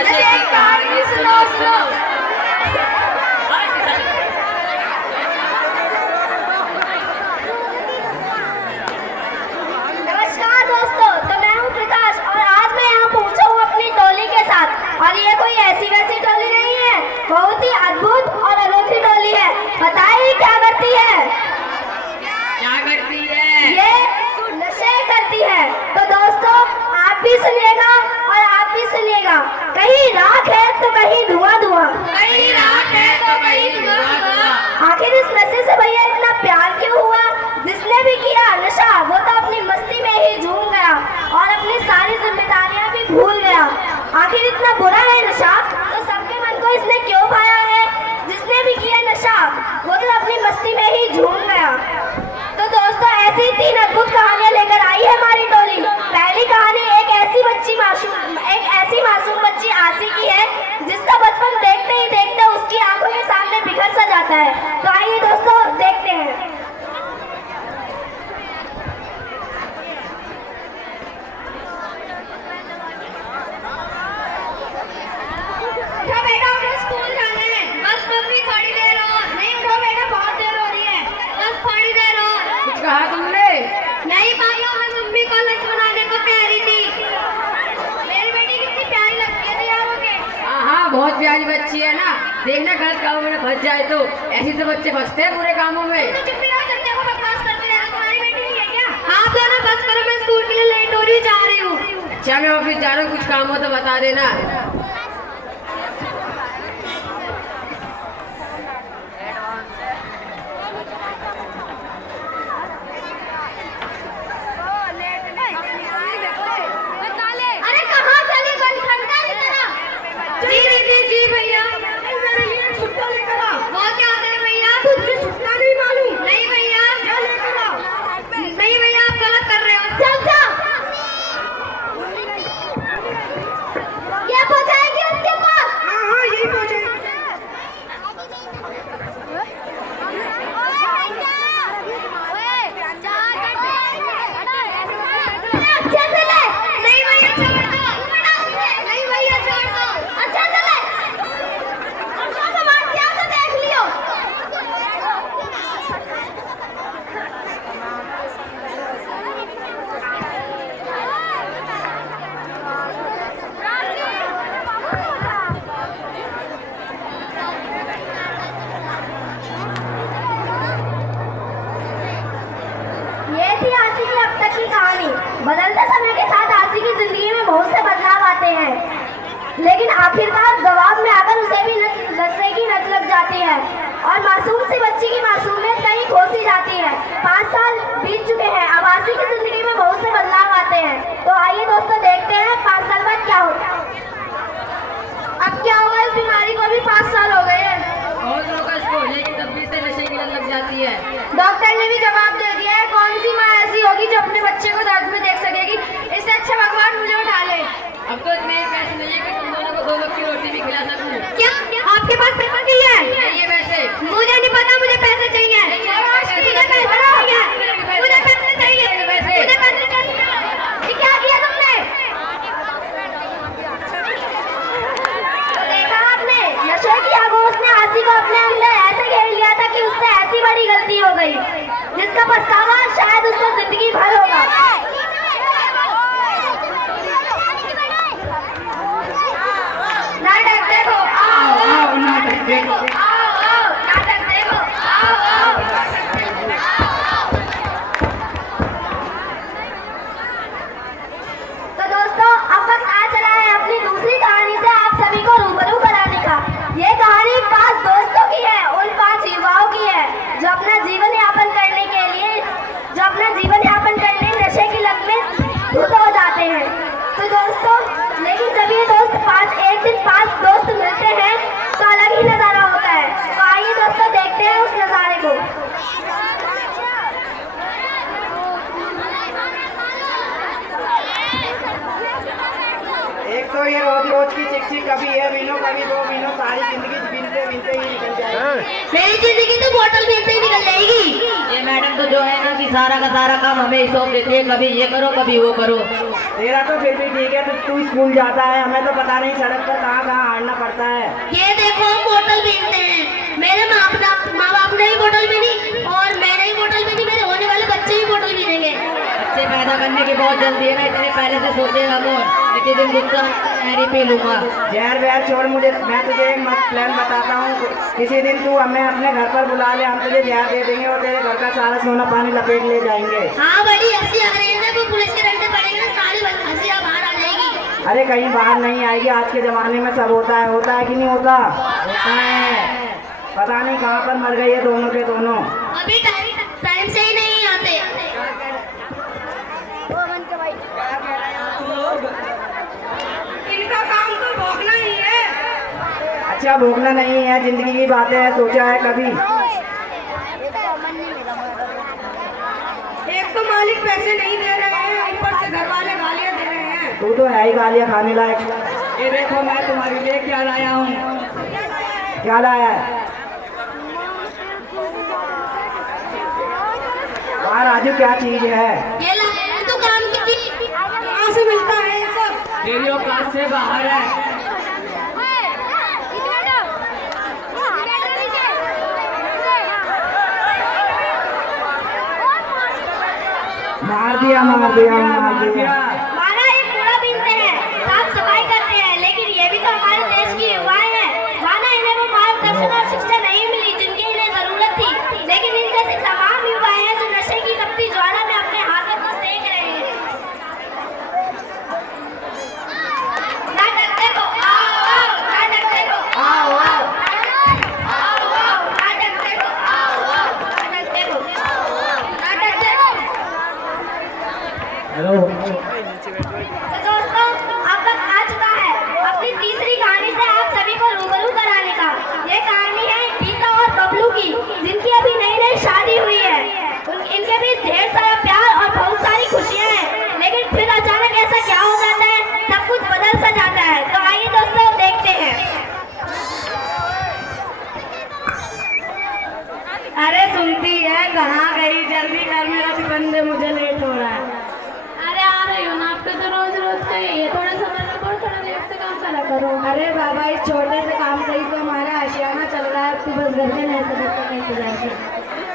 नशे की कहानी सुनो सुनो। नमस्कार दोस्तों, तो मैं हूँ प्रकाश और आज मैं यहाँ पहुँचा हूँ अपनी टोली के साथ। और ये कोई ऐसी वैसी टोली नहीं है, बहुत ही अद्भुत और अनोखी टोली है। बताइए क्या करती है? क्या करती है? ये नशे करती है। तो दोस्तों आप भी सुनिएगा और आप भी सुनिएगा। कहीं राख है तो कहीं धुआं धुआं, कहीं राख है तो कहीं धुआं धुआं। आखिर इस नशे से भैया इतना प्यार क्यों हुआ? जिसने भी किया नशा वो तो अपनी मस्ती में ही झूम गया और अपनी सारी जिम्मेदारियां भी भूल गया। आखिर इतना बुरा है नशा तो सबके मन को इसने क्यों भाया है? जिसने भी किया नशा वो तो अपनी मस्ती में ही झूम गया। तो दोस्तों ऐसी 3 अद्भुत कहानियां लेकर आई है हमारी टोली। पहली कहानी एक ऐसी मासूम बच्ची आसी की है जिसका बचपन देखते ही देखते उसकी आंखों के सामने बिखर सा जाता है। तो आइए दोस्तों देखते हैं। उठो बेटा, मुझे स्कूल जाना है। बस मम्मी थोड़ी देर और। नहीं उठो बेटा, बहुत देर हो रही है। बस थोड़ी देर और। कुछ कहा तुमने? नहीं भाइयों, मैं मम्मी को लंच बनाने को कह रही थी। मेरी बेटी कितनी प्यारी लगती है तैयार होके। हाँ, बहुत प्यारी बच्ची है ना। देखना गलत कामों में फंस जाए तो। ऐसे तो बच्चे फंसते हैं बुरे कामों में। तो चुप ही रहो, जब देखो बकवास करते रहना। तुम्हारी बेटी नहीं है क्या? हाँ तो ना, बस करो, मैं स्कूल के लिए लेट हो रही, जा रही हूँ। अच्छा, मैं ऑफिस जा रहा हूँ, कुछ काम हो तो बता देना। अरे कहाँ चली बनठनका लेकर आ? जी भैया। मेरे लिए एक सुट्टा लेकर आ। वो क्या है भैया? तुझे सुट्टा नहीं मालूम? नहीं भैया। क्या लेकर आ? नहीं भैया, आप गलत कर रहे हो। चल जा। ये पहुंचाएगी उसके पास? हाँ, यही पहुंचाएगी। अच्छे से ले। नहीं भैया, छोड़ दो। नहीं भैया, छोड़ दो। अच्छे से ले। अच्छा सामान क्या से देख लियो। ये थी आसी की अब तक की कहानी। बदलते समय के साथ आसी की जिंदगी में बहुत से बदलाव आते हैं, लेकिन आखिरकार दबाव में आकर उसे भी नशे की लत लग जाती है और मासूम सी बच्ची की मासूमियत कहीं खो सी जाती है। 5 साल बीत चुके हैं, अब आसी की जिंदगी में बहुत से बदलाव आते हैं। तो आइए दोस्तों देखते हैं 5 साल बाद क्या होता है। अब क्या होगा? इस बीमारी को भी 5 साल हो गए हैं। बहुत रोका इसको, लेकिन तब भी से नशे की लत लग जाती है। डॉक्टर ने भी जवाब दे दिया है। कौन सी माँ ऐसी होगी जो अपने बच्चे को दर्द में देख सकेगी? इससे अच्छा भगवान मुझे उठा ले। अब तो इतने पैसे नहीं है कि तुम दोनों को 2 वक्त की रोटी भी खिला सकूं। क्या आपके पास पैसा नहीं है? नहीं है वैसे। मुझे नहीं पता, मुझे पैसे चाहिए। मुझे पैसे चाहिए। मुझे पैसे चाहिए। मुझे पैसे चाहिए। ये क्या किया तुमने? तो देखा आपने, नशे की आगोश ने आसी को अपने अंदर ऐसे घेर लिया था कि उससे ऐसी बड़ी गलती हो गई जिसका पछतावा शायद उसको जिंदगी भर होगा। नाटक देखो, आओ आओ नाटक देखो। आओ नाटक देखो। मेरी जिंदगी तो बोतल पीते ही निकल जाएगी। ये मैडम तो जो है ना कि सारा का सारा काम हमें ही सौंप देती है, कभी ये करो कभी वो करो। तेरा तो फिर भी ठीक है, तो तू स्कूल जाता है, हमें तो पता नहीं सड़क पर कहाँ कहाँ हारना पड़ता है। ये देखो हम बोतल पीते हैं, मेरे माँ बाप ने ही बोतल पीनी और मैंने ही बोतल पीनी, मेरे होने वाले बच्चे ही बोतल पी लेंगे। बच्चे पैदा करने की बहुत जल्दी है ना, इतने पहले से सोचेगा कौन। एक दिन गुस्सा मैं पी लूंगा। जहर वहर छोड़, मुझे मैं तुझे एक मस्त प्लान बताता हूँ। किसी दिन तू हमें अपने घर पर बुला ले, हम तुझे जहर दे देंगे और तेरे घर का सारा सोना पानी लपेट ले जाएंगे। हाँ बड़ी हंसी आ रही है ना, वो पुलिस के डंडे पड़ेंगे ना, सारी हंसी बाहर आ जाएगी। अरे कहीं बाहर नहीं आएगी, आज के जमाने में सब होता है कि नहीं होता? होता है। पता नहीं कहाँ पर मर गई है दोनों के दोनों। अभी टाइम से ही नहीं आते। इनका काम तो भोगना ही है। अच्छा भोगना नहीं है, जिंदगी की बातें है, सोचा है कभी? एक तो मालिक पैसे नहीं दे रहे हैं, ऊपर से घर वाले गालियां दे रहे हैं। तू तो है ही गालियाँ खाने लायक। ये देखो मैं तुम्हारे लिए क्या लाया हूँ। क्या लाया है? हाँ राजू, क्या चीज है? ये तो काम की थी। कहाँ से मिलता है ये सब? तेरी औकात से बाहर है। मार दिया। माना ये कूड़ा बीनते हैं, साफ सफाई करते हैं, लेकिन ये भी तो हमारे देश की युवाएं हैं। माना इन्हें वो मार्गदर्शन और शिक्षा नहीं मिली जिनकी इन्हें जरूरत थी, लेकिन इन जैसे तमाम युवाएं हैं जो नशे की तपती ज्वाला में अपने हाथों को सेक रहे हैं। ना डरते को आओ आओ, ना डरते को आओ आओ, आओ आओ, ना डरते को आओ आओ, ना डरते को आओ आओ, ना डरते को। हेलो। तो दोस्तों अब वक्त आ चुका है अपनी तीसरी कहानी से आप सभी को रूबरू कराने का। ये कहानी है गीता और बबलू की, जिनकी अभी नई नई शादी हुई है। इनके बीच ढेर सारा प्यार और बहुत सारी खुशियां हैं, लेकिन फिर अचानक ऐसा क्या हो जाता है, सब कुछ बदल सा जाता है। तो आइए दोस्तों देखते हैं। अरे सुनती है, कहाँ गई? जल्दी कर, मेरा बंदे मुझे लेट हो रहा है। अरे आ रही हो ना, आपका तो रोज रोज का ही है, थोड़ा समय लगो, थोड़ा लेट से काम करा करो। अरे बाबा, इस छोटे से काम से ही तो हमारा आशियाना चल रहा है। तू बस घर में नहीं सकता का इंतजार कर।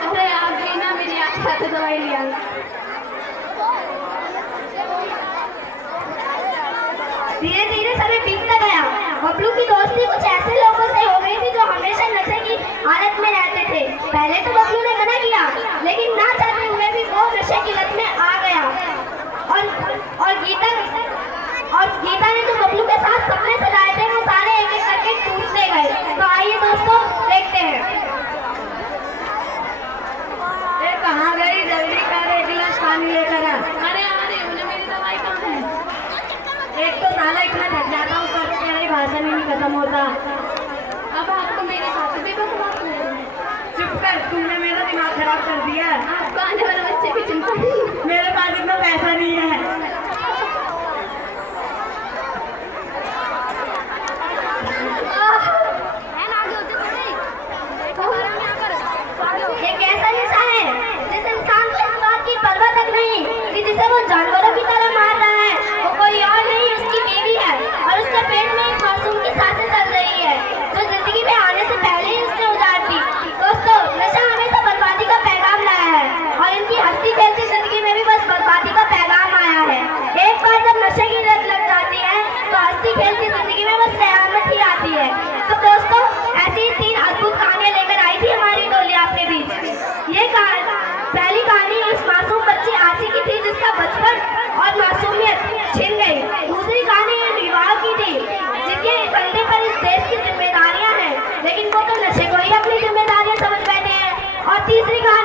अरे आ गई ना मेरी आँख से दवाई लिया। धीरे धीरे समय बीतता गया। बबलू की दोस्ती कुछ ऐसे लोगों से हो गई थी जो हमेशा नशे की हालत में रहते थे। पहले तो बबलू ने मना किया, लेकिन ना चाहते हुए भी वो नशे की लत में आ गया। और गीता ने जो बबलू के साथ सपने सजाए थे वो सारे एक एक करके टूटते गए। तो आइए दोस्तों देखते हैं। कहाँ गई? जल्दी कर, एक गिलास पानी लेकर आ। अरे आ रही हो ना, मेरी दवाई कहाँ है? एक तो साला इतना थक जाता हूँ, पर मेरी भाषण ही नहीं खत्म होता। अब आपको मेरी बात भी बकवास लग रही है। चुप कर, तुमने मेरा दिमाग खराब कर दिया। आपको आने वाले बच्चे की चिंता नहीं। मेरे पास इतना पैसा नहीं है। ये कैसा नशा है जिस इंसान को इस बात की परवाह तक नहीं कि जिसे वो जानवरों की तरह मार रहा है वो कोई और नहीं, उसकी बीवी है और उसके पेट में एक मासूम की सांसें चल रही है जो जिंदगी में आने से पहले ही उसने उजाड़ दी। दोस्तों नशा हमेशा बर्बादी का पैगाम लाया है और इनकी हंसती खेलती जिंदगी में भी बस बर्बादी का पैगाम आया है। एक बार जब नशे की लत लग जाती है तो हंसती खेलती जिंदगी में बस कयामत ही आती है। तो दोस्तों ऐसी ही 3 अद्भुत कहानियां लेकर आई थी हमारी टोली आपके बीच। ये पहली कहानी उस मासूम बच्ची आशी की थी जिसका बचपन और मासूमियत छिन गई। दूसरी कहानी एक युवा की थी जिनके कंधे पर इस देश की जिम्मेदारियां हैं, लेकिन वो तो नशे को ही अपनी जिम्मेदारियां समझ बैठे हैं। और तीसरी कहानी